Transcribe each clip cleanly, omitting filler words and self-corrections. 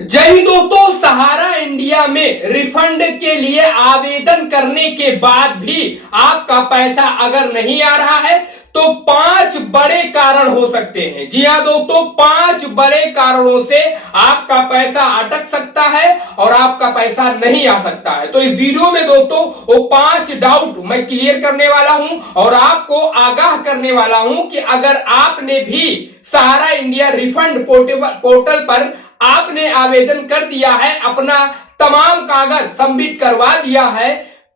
जय हिंद दोस्तों। सहारा इंडिया में रिफंड के लिए आवेदन करने के बाद भी आपका पैसा अगर नहीं आ रहा है तो 5 बड़े कारण हो सकते हैं। जी हां दोस्तों, 5 बड़े कारणों से आपका पैसा अटक सकता है और आपका पैसा नहीं आ सकता है। तो इस वीडियो में दोस्तों वो 5 डाउट मैं क्लियर करने वाला हूं और आपको आगाह करने वाला हूं कि अगर आपने भी सहारा इंडिया रिफंड पोर्टल पर आपने आवेदन कर दिया है, अपना तमाम कागज सबमिट करवा दिया है,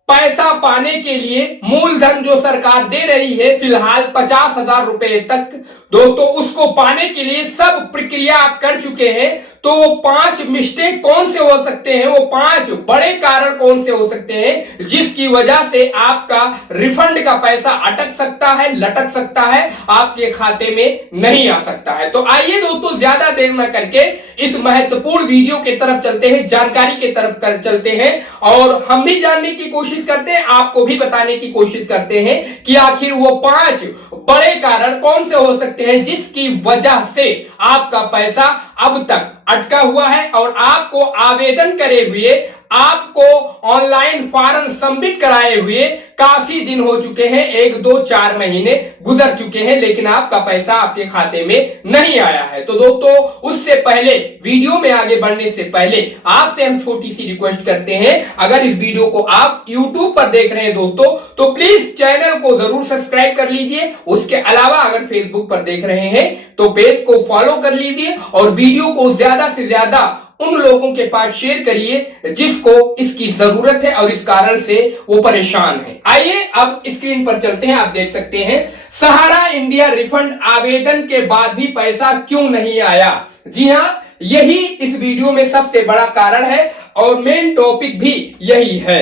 पैसा पाने के लिए मूलधन जो सरकार दे रही है फिलहाल 50,000 रुपए तक, दोस्तों उसको पाने के लिए सब प्रक्रिया आप कर चुके हैं, तो वो 5 मिस्टेक कौन से हो सकते हैं, वो 5 बड़े कारण कौन से हो सकते हैं जिसकी वजह से आपका रिफंड का पैसा अटक सकता है, लटक सकता है, आपके खाते में नहीं आ सकता है। तो आइए दोस्तों, ज्यादा देर न करके इस महत्वपूर्ण वीडियो की तरफ चलते हैं, जानकारी की तरफ चलते हैं और हम भी जानने की कोशिश करते हैं, आपको भी बताने की कोशिश करते हैं कि आखिर वो 5 बड़े कारण कौन से हो सकते हैं जिसकी वजह से आपका पैसा अब तक अटका हुआ है और आपको आवेदन करे हुए, आपको ऑनलाइन फॉर्म सबमिट कराए हुए काफी दिन हो चुके हैं, 1, 2, 4 महीने गुजर चुके हैं, लेकिन आपका पैसा आपके खाते में नहीं आया है। तो दोस्तों उससे पहले, वीडियो में आगे बढ़ने से पहले आपसे हम छोटी सी रिक्वेस्ट करते हैं, अगर इस वीडियो को आप YouTube पर देख रहे हैं दोस्तों तो प्लीज चैनल को जरूर सब्सक्राइब कर लीजिए। उसके अलावा अगर फेसबुक पर देख रहे हैं तो पेज को फॉलो कर लीजिए और वीडियो को ज्यादा से ज्यादा उन लोगों के पास शेयर करिए जिसको इसकी जरूरत है और इस कारण से वो परेशान है। आइए अब स्क्रीन पर चलते हैं। आप देख सकते हैं सहारा इंडिया रिफंड आवेदन के बाद भी पैसा क्यों नहीं आया। जी हां, यही इस वीडियो में सबसे बड़ा कारण है और मेन टॉपिक भी यही है।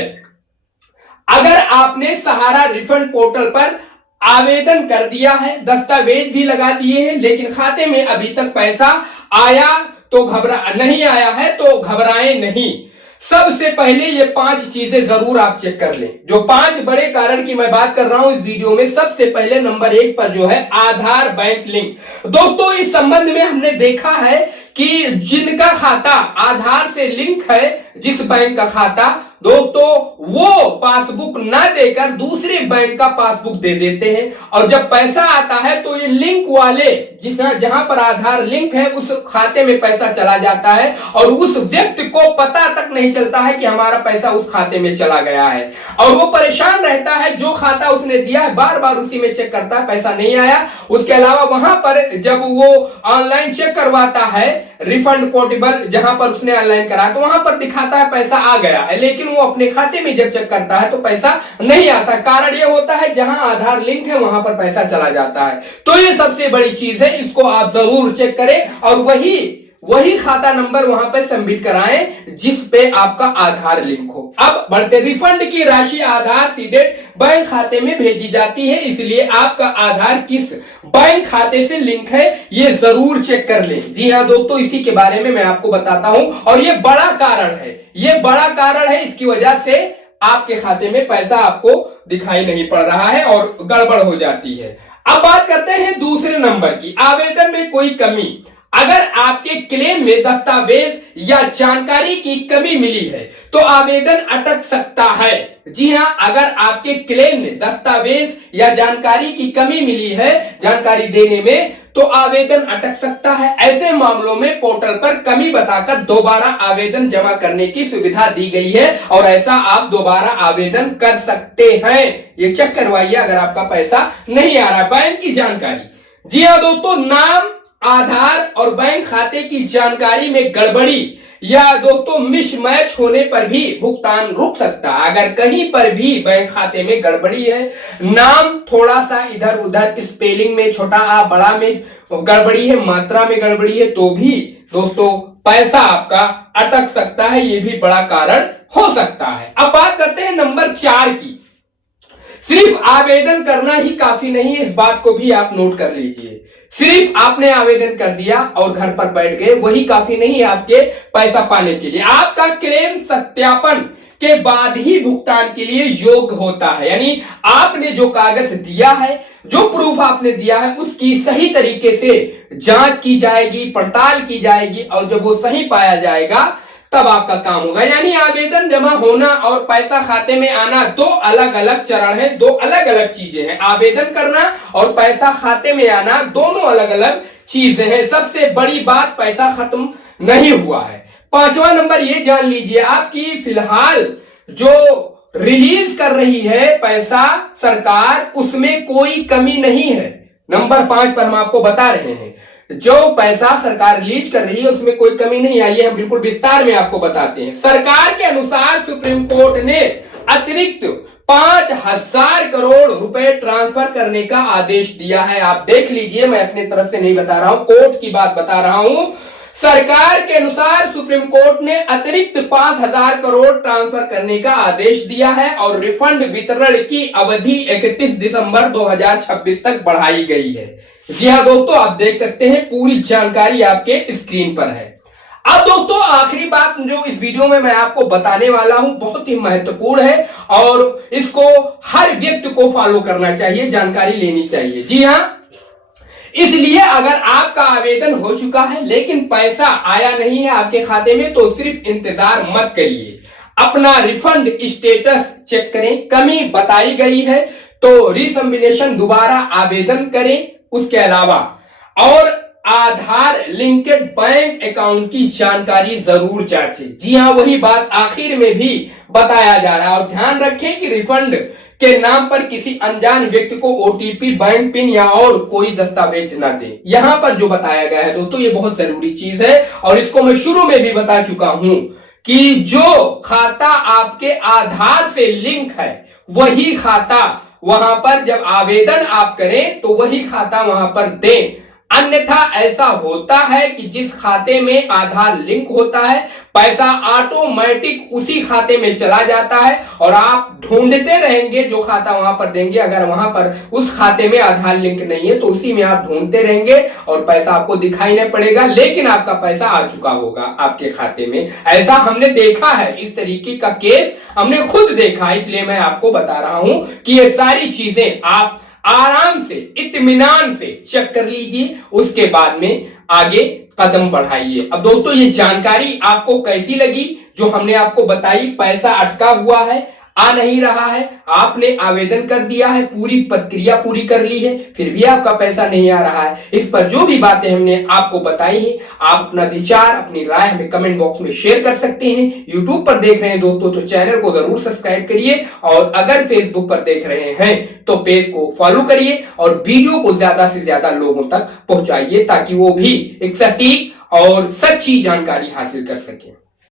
अगर आपने सहारा रिफंड पोर्टल पर आवेदन कर दिया है, दस्तावेज भी लगा दिए हैं, लेकिन खाते में अभी तक पैसा आया तो नहीं आया है तो घबराएं नहीं। सबसे पहले ये 5 चीजें जरूर आप चेक कर लें। जो 5 बड़े कारण की मैं बात कर रहा हूं इस वीडियो में, सबसे पहले नंबर 1 पर जो है आधार बैंक लिंक। दोस्तों इस संबंध में हमने देखा है कि जिनका खाता आधार से लिंक है, जिस बैंक का खाता, दोस्तों वो पासबुक ना देकर दूसरे बैंक का पासबुक दे देते हैं और जब पैसा आता है तो ये लिंक वाले जहां पर आधार लिंक है उस खाते में पैसा चला जाता है और उस व्यक्ति को पता तक नहीं चलता है कि हमारा पैसा उस खाते में चला गया है और वो परेशान रहता है। जो खाता उसने दिया है बार बार उसी में चेक करता है, पैसा नहीं आया। उसके अलावा वहां पर जब वो ऑनलाइन चेक करवाता है रिफंड पोर्टल जहां पर उसने ऑनलाइन करा तो वहां पर दिखाता है पैसा आ गया है, लेकिन वो अपने खाते में जब चेक करता है तो पैसा नहीं आता। कारण ये होता है जहां आधार लिंक है वहां पर पैसा चला जाता है। तो ये सबसे बड़ी चीज है, इसको आप जरूर चेक करें और वही खाता नंबर वहां पर सबमिट कराएं जिस पे आपका आधार लिंक हो। अब बढ़ते, रिफंड की राशि आधार सीधे बैंक खाते में भेजी जाती है, इसलिए आपका आधार किस बैंक खाते से लिंक है ये जरूर चेक कर लें। जी हां दोस्तों, इसी के बारे में मैं आपको बताता हूं और ये बड़ा कारण है, ये बड़ा कारण है। इसकी वजह से आपके खाते में पैसा आपको दिखाई नहीं पड़ रहा है और गड़बड़ हो जाती है। अब बात करते हैं दूसरे नंबर की, आवेदन में कोई कमी। अगर आपके क्लेम में दस्तावेज या जानकारी की कमी मिली है तो आवेदन अटक सकता है। जी हां, अगर आपके क्लेम में दस्तावेज या जानकारी की कमी मिली है जानकारी देने में तो आवेदन अटक सकता है। ऐसे मामलों में पोर्टल पर कमी बताकर दोबारा आवेदन जमा करने की सुविधा दी गई है और ऐसा आप दोबारा आवेदन कर सकते हैं। ये चेक करवाइए अगर आपका पैसा नहीं आ रहा। बैंक की जानकारी, जी हां दोस्तों, नाम, आधार और बैंक खाते की जानकारी में गड़बड़ी या दोस्तों मिसमैच होने पर भी भुगतान रुक सकता है। अगर कहीं पर भी बैंक खाते में गड़बड़ी है, नाम थोड़ा सा इधर उधर, स्पेलिंग में छोटा आ बड़ा में गड़बड़ी है, मात्रा में गड़बड़ी है, तो भी दोस्तों पैसा आपका अटक सकता है। ये भी बड़ा कारण हो सकता है। अब बात करते हैं नंबर 4 की। सिर्फ आवेदन करना ही काफी नहीं है, इस बात को भी आप नोट कर लीजिए। सिर्फ आपने आवेदन कर दिया और घर पर बैठ गए वही काफी नहीं है आपके पैसा पाने के लिए। आपका क्लेम सत्यापन के बाद ही भुगतान के लिए योग्य होता है। यानी आपने जो कागज दिया है जो प्रूफ आपने दिया है उसकी सही तरीके से जांच की जाएगी, पड़ताल की जाएगी, और जब वो सही पाया जाएगा तब आपका काम होगा। यानी आवेदन जमा होना और पैसा खाते में आना दो अलग अलग चरण है, दो अलग अलग चीजें हैं। आवेदन करना और पैसा खाते में आना दोनों अलग अलग चीजें हैं। सबसे बड़ी बात, पैसा खत्म नहीं हुआ है। पांचवा नंबर ये जान लीजिए, आपकी फिलहाल जो रिलीज कर रही है पैसा सरकार, उसमें कोई कमी नहीं है। नंबर 5 पर हम आपको बता रहे हैं, जो पैसा सरकार रिलीज कर रही है उसमें कोई कमी नहीं आई है। हम बिल्कुल विस्तार में आपको बताते हैं। सरकार के अनुसार सुप्रीम कोर्ट ने अतिरिक्त 5,000 करोड़ रुपए ट्रांसफर करने का आदेश दिया है। आप देख लीजिए, मैं अपने तरफ से नहीं बता रहा हूं, कोर्ट की बात बता रहा हूं। सरकार के अनुसार सुप्रीम कोर्ट ने अतिरिक्त 5,000 करोड़ ट्रांसफर करने का आदेश दिया है और रिफंड वितरण की अवधि 31 दिसंबर 2026 तक बढ़ाई गई है। जी हाँ दोस्तों, आप देख सकते हैं, पूरी जानकारी आपके स्क्रीन पर है। अब दोस्तों आखिरी बात जो इस वीडियो में मैं आपको बताने वाला हूं बहुत ही महत्वपूर्ण है और इसको हर व्यक्ति को फॉलो करना चाहिए, जानकारी लेनी चाहिए। जी हाँ, इसलिए अगर आपका आवेदन हो चुका है लेकिन पैसा आया नहीं है आपके खाते में, तो सिर्फ इंतजार मत करिए, अपना रिफंड स्टेटस चेक करें। कमी बताई गई है तो रिसंबिनेशन दोबारा आवेदन करें। उसके अलावा और आधार लिंकेड बैंक अकाउंट की जानकारी जरूर जांचें। जी हां, वही बात आखिर में भी बताया जा रहा है। और ध्यान रखें कि रिफंड के नाम पर किसी अनजान व्यक्ति को ओटीपी, बैंक पिन या और कोई दस्तावेज न दें। यहां पर जो बताया गया है दोस्तों, ये बहुत जरूरी चीज है और इसको मैं शुरू में भी बता चुका हूं कि जो खाता आपके आधार से लिंक है वही खाता वहां पर जब आवेदन आप करें तो वही खाता वहां पर दें। अन्यथा ऐसा होता है कि जिस खाते में आधार लिंक होता है पैसा ऑटोमेटिक उसी खाते में चला जाता है और आप ढूंढते रहेंगे जो खाता वहां पर देंगे। अगर वहां पर उस खाते में आधार लिंक नहीं है तो उसी में आप ढूंढते रहेंगे और पैसा आपको दिखाई नहीं पड़ेगा, लेकिन आपका पैसा आ चुका होगा आपके खाते में। ऐसा हमने देखा है, इस तरीके का केस हमने खुद देखा, इसलिए मैं आपको बता रहा हूं कि ये सारी चीजें आप आराम से इत्मीनान से चेक कर लीजिए, उसके बाद में आगे कदम बढ़ाइए। अब दोस्तों ये जानकारी आपको कैसी लगी जो हमने आपको बताई? पैसा अटका हुआ है, आ नहीं रहा है, आपने आवेदन कर दिया है, पूरी प्रक्रिया पूरी कर ली है, फिर भी आपका पैसा नहीं आ रहा है। इस पर जो भी बातें हमने आपको बताई हैं, आप अपना विचार, अपनी राय हमें कमेंट बॉक्स में शेयर कर सकते हैं। यूट्यूब पर देख रहे हैं दोस्तों तो चैनल को जरूर सब्सक्राइब करिए और अगर फेसबुक पर देख रहे हैं तो पेज को फॉलो करिए और वीडियो को ज्यादा से ज्यादा लोगों तक पहुंचाइए ताकि वो भी एक सटीक और सच्ची जानकारी हासिल कर सके।